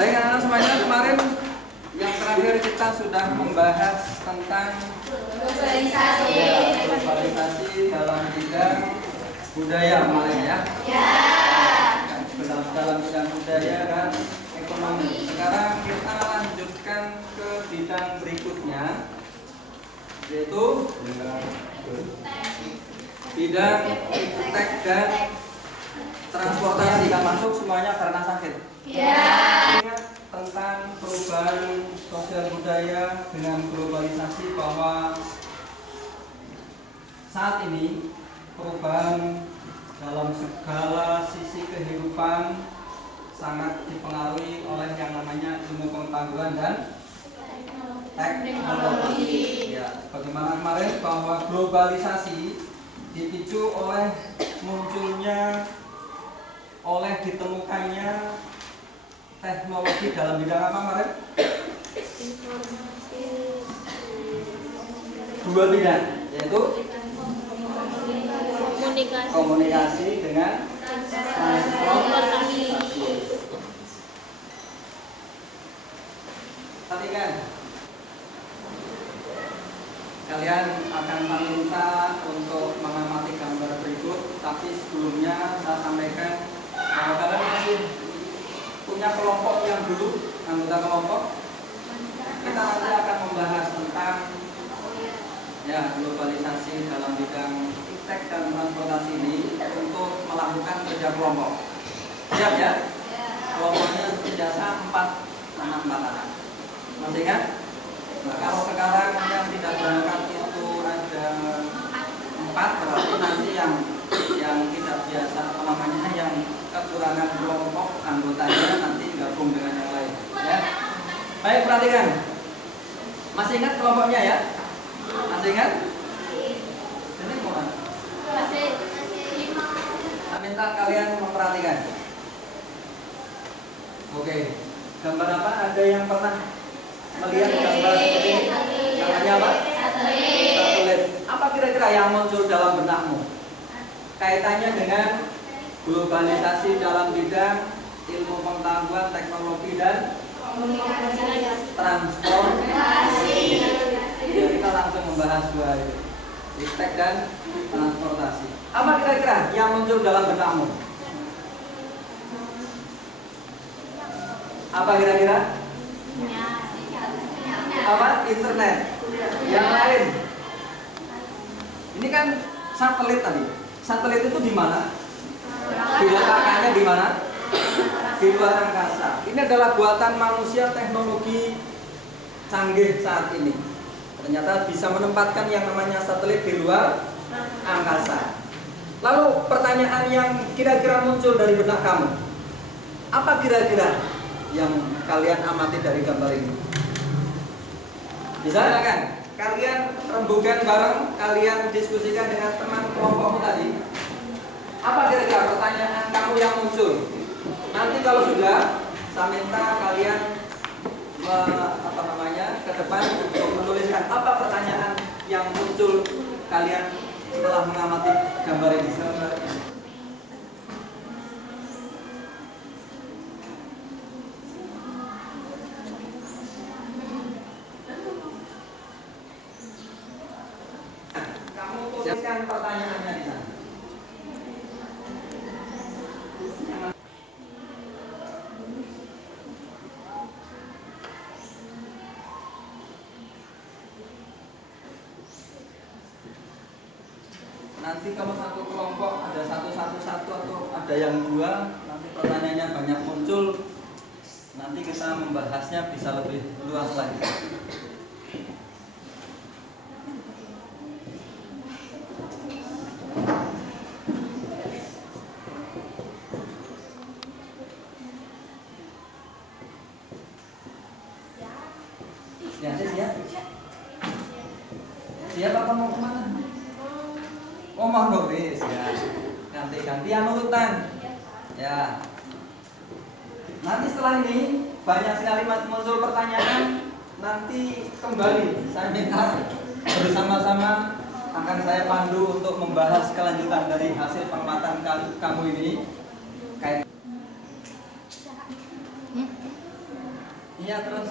Baik anak-anak semuanya, kemarin yang terakhir kita sudah membahas tentang globalisasi dalam bidang budaya kemarin ya. Dalam bidang budaya dan ekonomi. Sekarang kita lanjutkan ke bidang berikutnya, yaitu bidang iptek dan transportasi. Tidak masuk semuanya karena sakit. Ingat tentang perubahan sosial budaya dengan globalisasi, bahwa saat ini perubahan dalam segala sisi kehidupan sangat dipengaruhi oleh yang namanya ilmu pengetahuan dan teknologi. Ya, bagaimana kemarin bahwa globalisasi dipicu oleh munculnya, oleh ditemukannya teknologi dalam bidang apa kemarin? Dua bidang, yaitu komunikasi dengan transportasi. Perhatikan, kalian akan minta untuk mengamati gambar berikut, tapi sebelumnya saya sampaikan bahwa kalian masih punya kelompok yang dulu, anggota kelompok. Kita nanti akan membahas tentang globalisasi dalam bidang iptek dan transportasi ini untuk melakukan kerja kelompok. Siap ya? Kelompoknya biasa 4 anak. Masih ingat? Nah, kalau sekarang yang tidak berangkat itu ada 4, berarti nanti yang tidak biasa yang kekurangan kelompok anggotanya nanti gabung dengan yang lain. Ya. Baik, perhatikan. Masih ingat kelompoknya ya? Masih ingat? Ini kurang. Saya minta kalian memperhatikan. Oke. Gambar apa? Ada yang pernah melihat gambar seperti ini? Namanya apa? Satelit. Apa kira-kira yang muncul dalam benakmu? Kaitannya dengan globalisasi dalam bidang ilmu pengetahuan, teknologi dan transportasi. Ya, kita langsung membahas dua itu, iptek dan transportasi. Apa kira-kira yang muncul dalam benakmu? Apa kira-kira? Apa? Internet. Yang lain? Ini kan satelit tadi. Satelit itu di mana? Diletakkannya di mana? Di luar angkasa. Ini adalah buatan manusia, teknologi canggih saat ini. Ternyata bisa menempatkan yang namanya satelit di luar angkasa. Lalu pertanyaan yang kira-kira muncul dari benak kamu, apa kira-kira yang kalian amati dari gambar ini? Bisa kan? Kalian rembukan bareng, kalian diskusikan dengan teman kelompokmu tadi. Apa kira-kira pertanyaan kamu yang muncul? Nanti kalau sudah, saya minta kalian ke depan untuk menuliskan apa pertanyaan yang muncul kalian setelah mengamati gambar ini. Kamu tuliskan pertanyaannya di sana. Nanti kalau satu kelompok ada satu atau ada yang 2, nanti pertanyaannya banyak muncul, nanti kita membahasnya bisa lebih luas lagi. Ya, siap? Siap apa mau kemana? Oh, mau nulis ya. Ganti-gantian urutan. Ya. Nanti setelah ini banyak sekali muncul pertanyaan. Nanti kembali saya minta bersama-sama akan saya pandu untuk membahas kelanjutan dari hasil pengamatan kamu ini. Ya terus.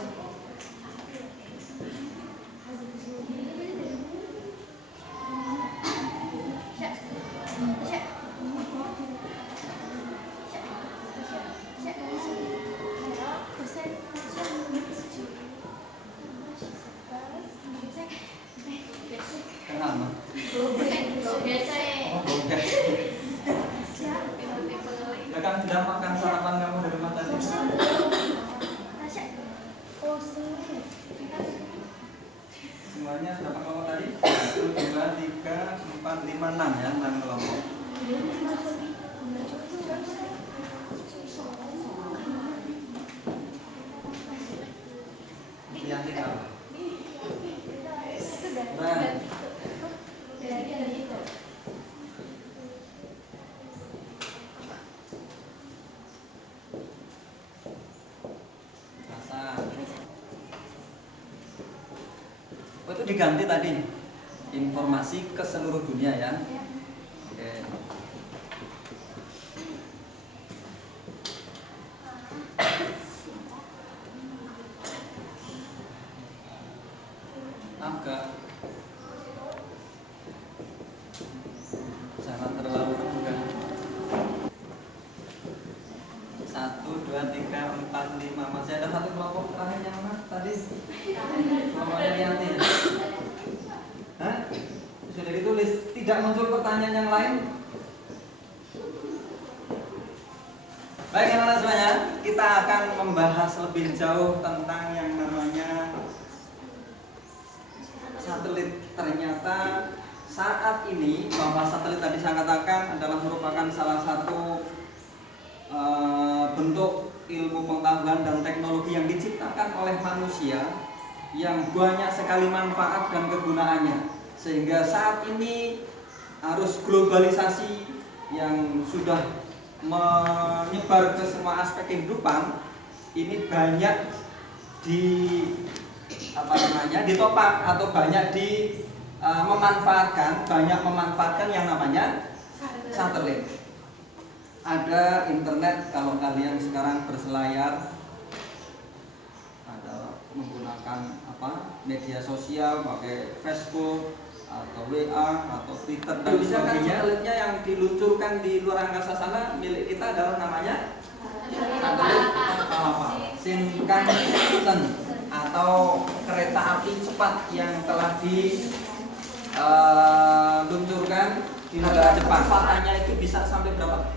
Kenapa? Oh, bongkar. Kan sudah makan sarapan kamu dari rumah tadi. Semuanya berapa kelompok tadi? 1, 2, 3, 4, 5, 6 ya, 6 kelompok. Yang tiga. Itu diganti tadi informasi ke seluruh dunia ya. Oke. Agak jangan terlalu rendah. 1, 2, 3, 4, 5. Masih ada satu kelompok terakhir yang mana tadi? Kelompok Yanti. Hah? Sudah ditulis. Tidak muncul pertanyaan yang lain? Baik anak-anak semuanya, kita akan membahas lebih jauh tentang yang namanya satelit. Ternyata saat ini bahwa satelit tadi saya katakan adalah merupakan salah satu bentuk ilmu pengetahuan dan teknologi yang diciptakan oleh manusia yang banyak sekali manfaat dan kegunaannya, sehingga saat ini arus globalisasi yang sudah menyebar ke semua aspek kehidupan ini banyak ditopang atau banyak memanfaatkan yang namanya satelit. Ada internet, kalau kalian sekarang berselayar ada menggunakan media sosial, pakai Facebook atau WA atau Twitter dan sebagainya. Satelitnya yang diluncurkan di luar angkasa sana milik kita adalah namanya satelit Shinkansen atau kereta api cepat yang telah diluncurkan di negara Jepang. Kecepatannya itu bisa sampai berapa?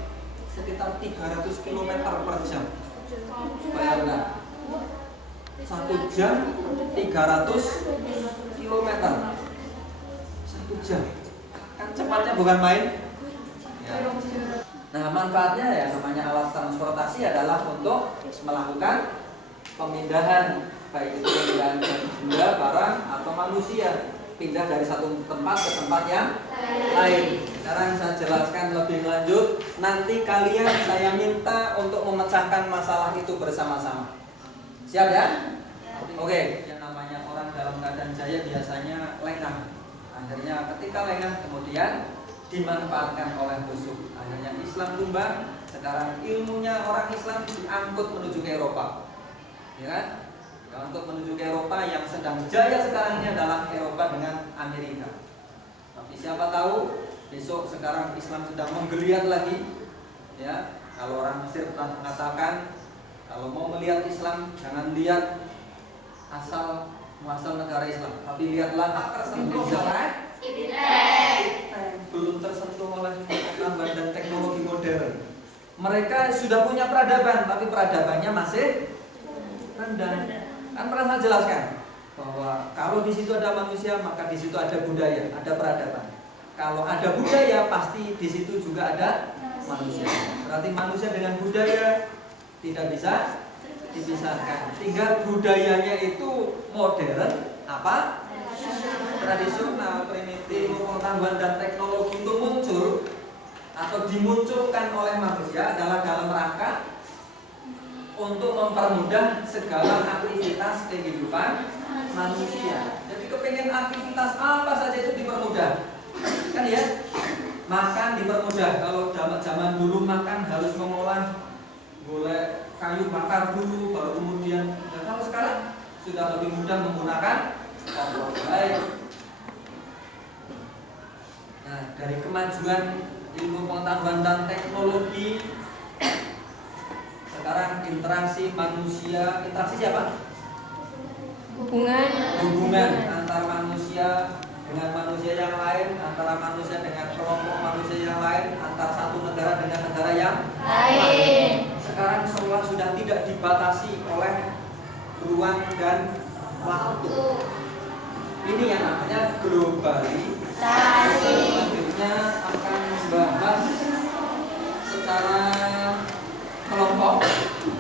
Sekitar 300 km per jam. Bayangkan 1 jam 300 km. 1 jam. Kan cepatnya bukan main ya. Nah manfaatnya ya namanya alat transportasi adalah untuk melakukan pemindahan, baik itu pemindahan benda, barang atau manusia, pindah dari satu tempat ke tempat yang lain. Sekarang saya jelaskan lebih lanjut. Nanti kalian saya minta untuk memecahkan masalah itu bersama-sama. Siap ya? Oke. Yang namanya orang dalam keadaan jaya biasanya lengah. Akhirnya ketika lengah kemudian dimanfaatkan oleh musuh. Akhirnya Islam tumbang. Sekarang ilmunya orang Islam diangkut menuju ke Eropa. Ya kan? Untuk menuju ke Eropa, yang sedang jaya sekarang ini adalah Eropa dengan Amerika. Tapi siapa tahu besok sekarang Islam sedang menggeliat lagi. Ya, kalau orang Mesir pernah mengatakan kalau mau melihat Islam jangan lihat asal muasal negara Islam, tapi lihatlah tersentuh belum tersentuh oleh pengetahuan dan teknologi modern. Mereka sudah punya peradaban, tapi peradabannya masih rendah. Kan pernah saya jelaskan bahwa kalau di situ ada manusia, maka di situ ada budaya, ada peradaban. Kalau ada budaya, pasti di situ juga ada manusia. Berarti manusia dengan budaya tidak bisa dipisahkan. Tinggal budayanya itu modern, tradisional, primitif, pengetahuan dan teknologi itu muncul atau dimunculkan oleh manusia adalah dalam rangka untuk mempermudah segala aktivitas kehidupan manusia. Jadi kepingin aktivitas apa saja itu dipermudah, kan ya? Makan dipermudah. Kalau zaman dulu makan harus mengolah gulai kayu bakar dulu, baru kemudian. Dan kalau sekarang sudah lebih mudah menggunakan kompor. Baik. Nah, dari kemajuan ilmu pengetahuan dan teknologi, sekarang interaksi manusia, interaksi siapa? Hubungan antara manusia dengan manusia yang lain, antara manusia dengan kelompok manusia yang lain, antara satu negara dengan negara yang lain. Sekarang seolah sudah tidak dibatasi oleh ruang dan waktu. Ini yang namanya globalisasi. Selanjutnya akan membahas secara kelompok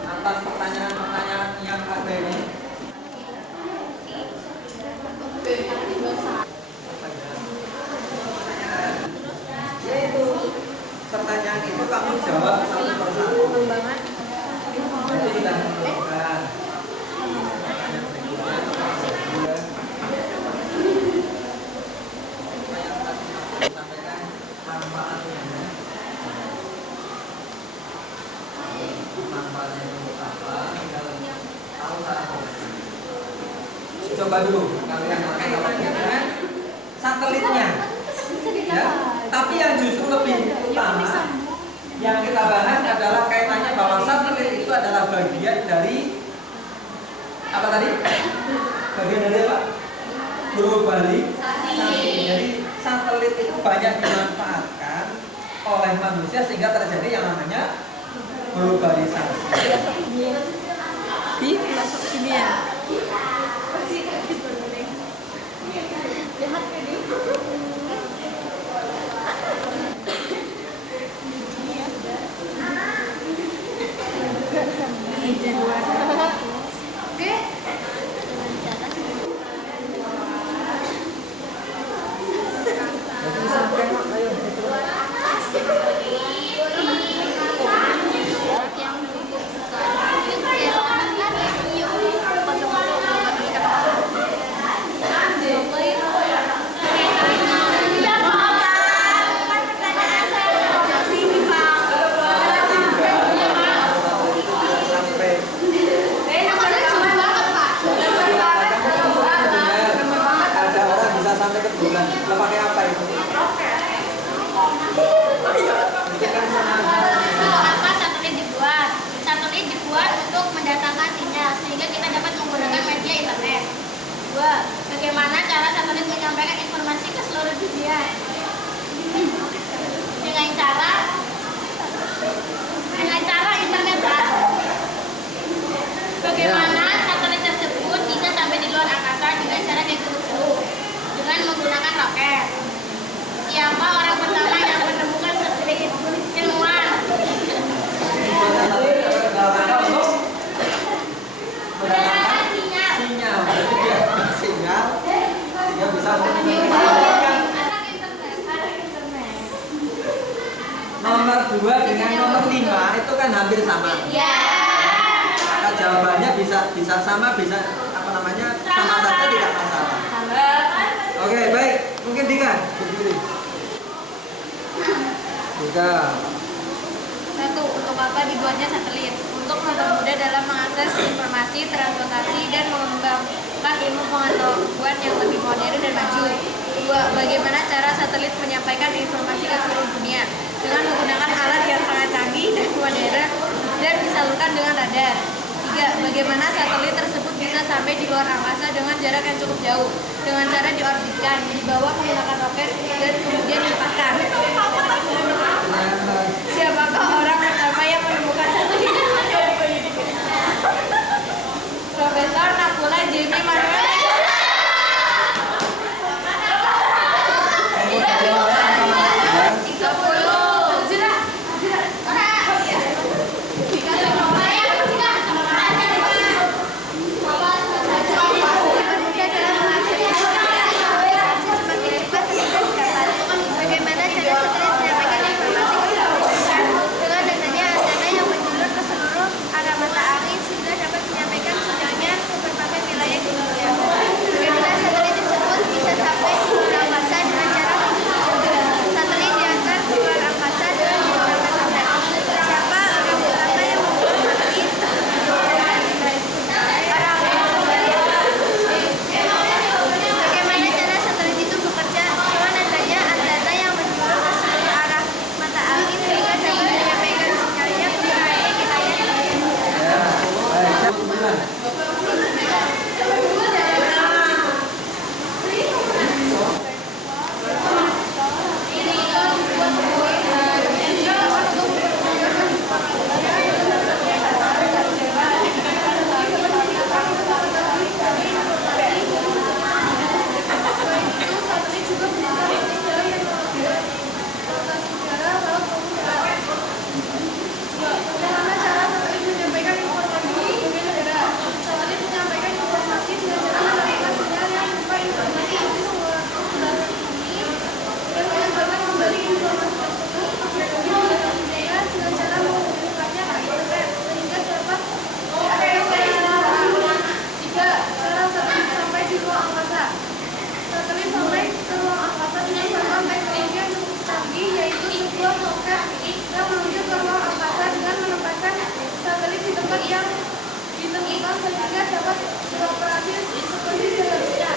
atas pertanyaan-pertanyaan yang ada ini. Yaitu pertanyaan itu kamu jawab satu persatu. Itu sudah menentukan. Sampaikan manfaatnya. Manfaatnya untuk apa? Kalau tahu cara coba dulu kalian dengan satelitnya. Ya, tapi yang justru lebih utama yang kita bahas adalah kaitannya bahwa satelit itu adalah bagian dari apa tadi? Bagian dari apa? Globalisasi. Jadi satelit itu banyak dimanfaatkan oleh manusia sehingga terjadi yang namanya globalisasi. Masuk kimia. Bagaimana cara satelit menyampaikan informasi ke seluruh dunia? Dengan cara internet. Bagaimana satelit tersebut bisa sampai di luar angkasa dengan cara yang jauh? Dengan menggunakan roket. Siapa orang pertama yang menemukan satelit? Ilmuwan. Nomor 2 dengan nomor 5 itu kan hampir sama. Ya. Maka jawabannya bisa sama, bisa apa namanya sama saja, tidak masalah. Oke, baik. Mungkin Dika. Dika. 1. Untuk apa dibuatnya satelit? Untuk mempermudah dalam mengakses informasi, transportasi, dan mengembangkan ilmu pengetahuan yang lebih modern dan maju. 2. Bagaimana cara satelit menyampaikan informasi ke seluruh dunia? Dengan menggunakan alat yang sangat canggih dan modern dan disalurkan dengan radar. 3. Bagaimana satelit tersebut bisa sampai di luar angkasa dengan jarak yang cukup jauh? Dengan cara diorbitkan, dibawa menggunakan roket, dan kemudian dilepaskan. Siapakah orang pertama yang menemukan satelit? Profesor Nakula Jimmy Manuel. Bagaimana cara satelit menyampaikan informasi ke seluruh dunia? Dengan Silakan. Bagaimana cara satelit menyampaikan informasi ke dunia negara? Satelit menyampaikan informasi dengan cara menambahkan sinyal yang berupa informasi itu suatu belasan bumi dan menyebarkan kembali informasi tersebut ke dunia dunia dengan cara menghubungkannya ke internet sehingga dapat diakses oleh semua orang. 3. Cara satelit sampai di ruang angkasa. Satelit sampai ke ruang angkasa dengan bantuan teknologi yang cukup canggih, yaitu sebuah roket yang menuju ke ruang angkasa dengan menempatkan satelit di tempat yang ditentukan sehingga dapat beroperasi seperti seharusnya.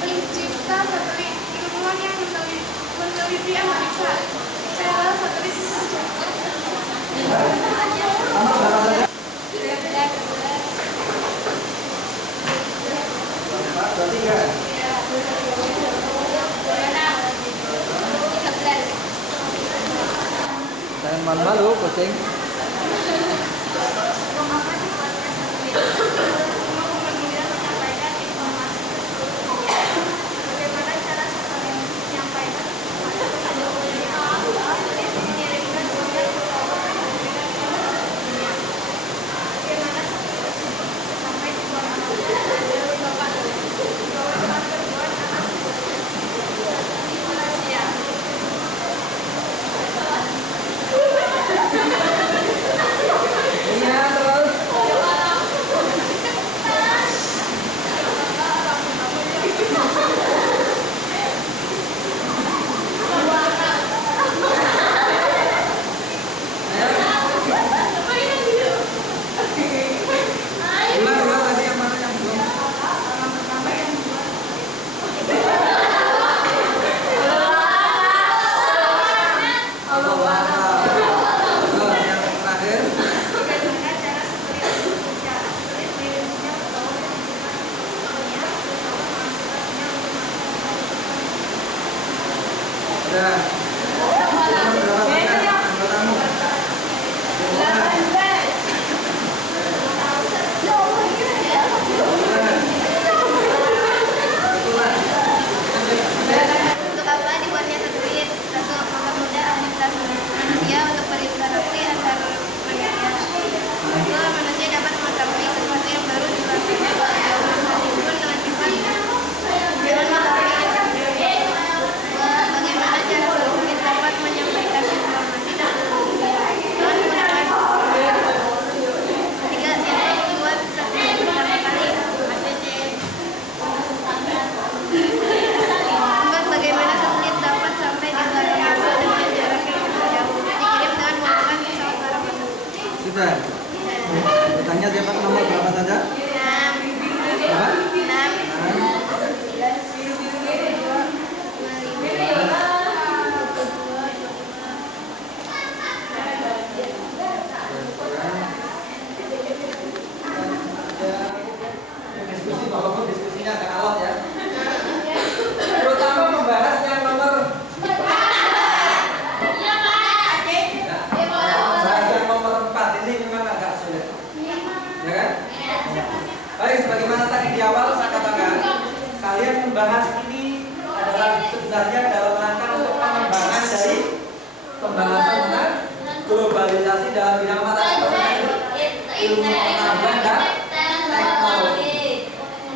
Pencipta satelit ilmuwan yang meneliti analisa cara satelit bekerja. Sama berapa saja? 3. Jangan malu-malu, kucing. Bagaimana cara satelit menyampaikan informasi tersebut? Satelit mengirimkan sinyal ke tower dan memberikan informasi ke dunia. Bagaimana satelit tersebut bisa sampai di ruang angkasa? Ada beberapa terbuat anak di Malaysia. Iya, terus. Ulang tadi yang mana yang belum? Terus yang terakhir. Bagaimana cara satelit bekerja? Satelit mengirim sinyal ke tower dan memberikan informasi ke dunia. Tower menghasilkan sinyal untuk Udah. Berapa banyak anggotamu? Untuk apa dibuatnya satelit? 1. Mempermudah aktivitas manusia untuk berinteraksi antar manusia. 2. Manusia dapat mengetahui sesuatu yang baru di luar sana jauh sekalipun dengan cepat dengan melalui internet. 2. Bagaimana cara satelit dapat menyampaikan informasi tersebut ke dunia dengan menggunakan komputer. 3. Siapa yang membuat satelit pertama kali? ACC. 4. Bagaimana satelit dapat sampai di luar angkasa dengan jarak yang cukup jauh? Dikirim dengan menggunakan pesawat barang masuk. Sudah. Bertanya siapa nomor berapa saja? 6. Berapa? 6. Diskusi walaupun diskusinya agak alot ya. Terutama membahas yang nomor bahas yang nomor 4 ini memang agak sulit. Ya kan? Baik, sebagaimana tadi di awal saya katakan, kalian membahas ini adalah sebenarnya dalam rangka untuk pengembangan dari pembahasan tentang globalisasi dalam bidang apa tadi? Ilmu pengetahuan dan teknologi.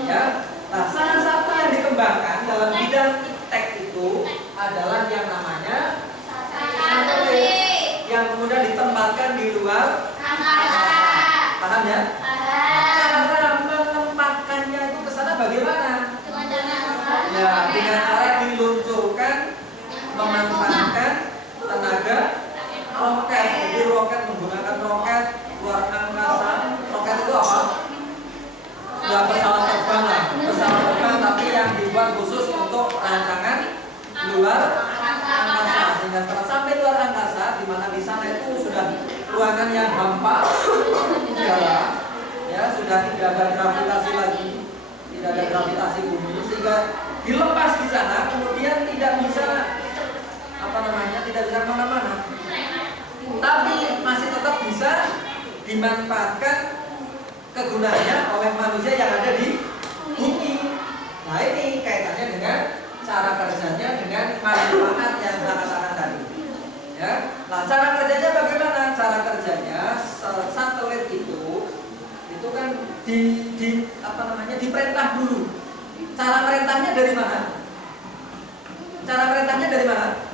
Ya. Nah, salah satu yang dikembangkan dalam bidang iptek itu adalah yang namanya satelit yang kemudian ditempatkan di luar angkasa. Paham ya? Cara menempatkannya itu ke sana bagaimana? Ya, dengan cara diluncurkan memanfaatkan tenaga roket. Jadi roket menggunakan roket luar angkasa. Roket itu apa? Ya, pesawat terbang lah. Pesawat terbang tapi yang dibuat khusus untuk rancangan luar angkasa. Sehingga setelah sampai luar angkasa, di mana di sana itu sudah ruangan yang hampa udara, ya sudah sehingga tidak ada gravitasi lagi, tidak ada gravitasi bumi, sehingga dilepas di sana, kemudian tidak bisa tidak bisa kemana-mana, tapi masih tetap bisa dimanfaatkan kegunaannya oleh manusia yang ada di bumi. Nah, ini kaitannya dengan cara kerjanya dengan manfaat yang saya katakan tadi. Ya, nah cara kerjanya bagaimana? Cara kerjanya satelit itu kan diperintah dulu. Cara perintahnya dari mana? Cara perintahnya dari mana?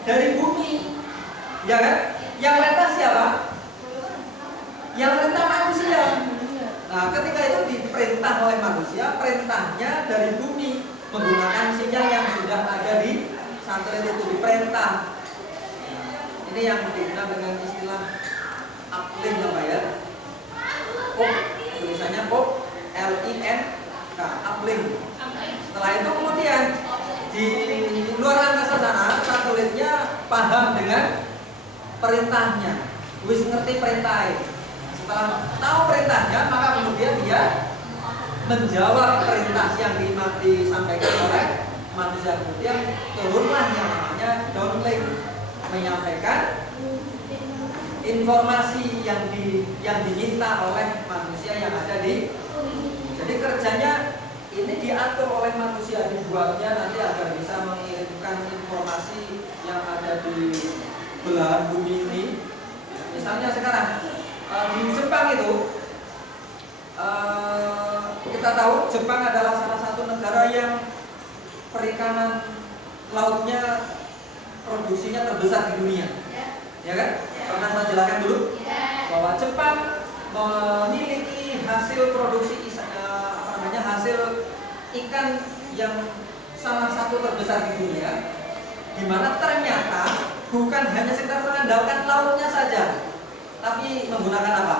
Dari bumi, ya kan? Yang perintah siapa? Yang perintah manusia. Nah, ketika itu diperintah oleh manusia, perintahnya dari bumi menggunakan sinyal yang sudah ada di satelit itu diperintah. Ini yang dikenal dengan istilah uplink apa ya? POP, tulisannya POP, LINK, uplink. Setelah itu kemudian di luar angkasa sana satelitnya paham dengan perintahnya, wis ngerti perintahnya. Setelah tahu perintahnya, maka kemudian dia menjawab perintah yang disampaikan oleh manusia. Kemudian turunlah yang namanya downlink, menyampaikan informasi yang diminta oleh manusia yang ada di. Jadi kerjanya ini diatur oleh manusia, dibuatnya nanti agar bisa mengirimkan informasi yang ada di belahan bumi ini. Misalnya sekarang di Jepang itu kita tahu Jepang adalah salah satu negara yang perikanan lautnya produksinya terbesar di dunia, ya kan? Pernah saya jelaskan dulu bahwa Jepang memiliki hasil produksi hasil ikan yang salah satu terbesar di dunia, di mana ternyata bukan hanya sekedar mengandalkan lautnya saja, tapi menggunakan apa?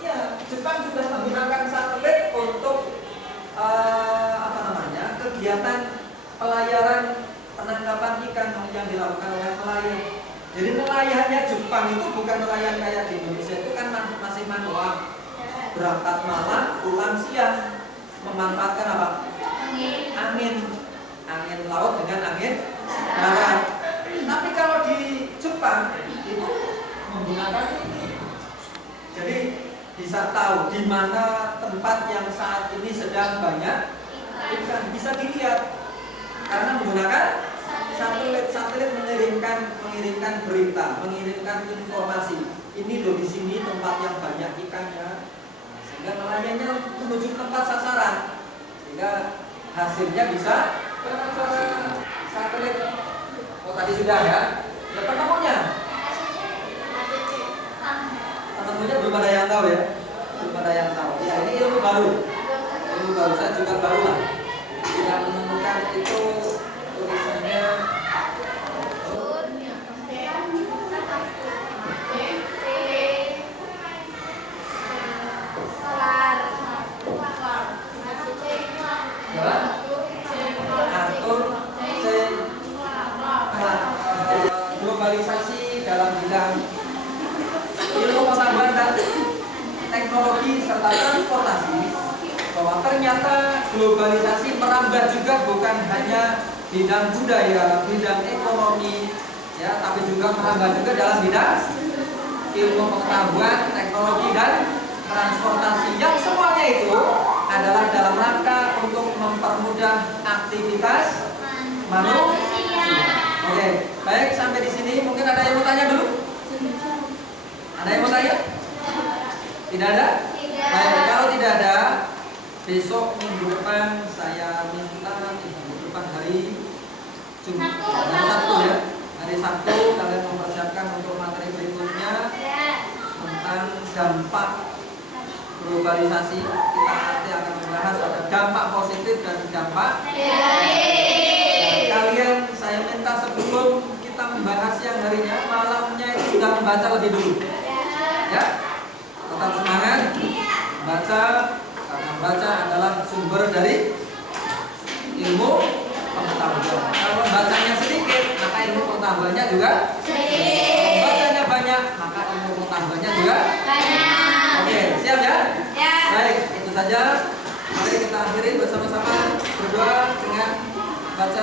Ya, Jepang sudah menggunakan satelit untuk kegiatan pelayaran penangkapan ikan yang dilakukan oleh nelayan. Jadi nelayannya Jepang itu bukan nelayan kayak di Indonesia, itu kan masih manual, berangkat malam, pulang siang, memanfaatkan apa? Angin laut dengan angin darat. Tapi kalau di Jepang itu menggunakan ini, jadi bisa tahu di mana tempat yang saat ini sedang banyak ikan, bisa dilihat karena menggunakan satelit mengirimkan berita, mengirimkan informasi. Ini loh di sini tempat yang banyak ikannya, sehingga nelayannya menuju tempat sasaran, sehingga hasilnya bisa satelit. Oh tadi sudah ya. Ya penemunya belum ada yang tahu ya, belum ada yang tahu. Ya ini ilmu baru saya juga baru lah. Yang menemukan itu tulisannya globalisasi dalam bidang ilmu pengetahuan dan teknologi serta transportasi, bahwa ternyata globalisasi merambah juga bukan hanya bidang budaya, bidang ekonomi, ya, tapi juga merambah juga dalam bidang ilmu pengetahuan, teknologi dan transportasi, yang semuanya itu adalah dalam rangka untuk mempermudah aktivitas manusia. Oke, baik, sampai di sini mungkin ada yang mau tanya dulu? Ada yang mau tanya? Tidak ada? Tidak. Baik, kalau tidak ada, besok minggu depan saya minta minggu depan hari Sabtu ya. Hari Sabtu kalian mempersiapkan untuk materi berikutnya tentang dampak globalisasi. Kita nanti akan membahas ada dampak positif dan dampak kalian saya minta sebelum kita membahas siang harinya, malamnya itu sudah membaca lebih dulu ya. Tetap semangat baca, karena baca adalah sumber dari ilmu pengetahuan. Kalau bacanya sedikit, maka ilmu pengetahuannya juga sedikit. Kalau bacanya banyak, maka ilmu pengetahuannya juga banyak. Oke, siap ya? Ya. Baik. Itu saja. Mari kita akhiri bersama-sama berdoa dengan baca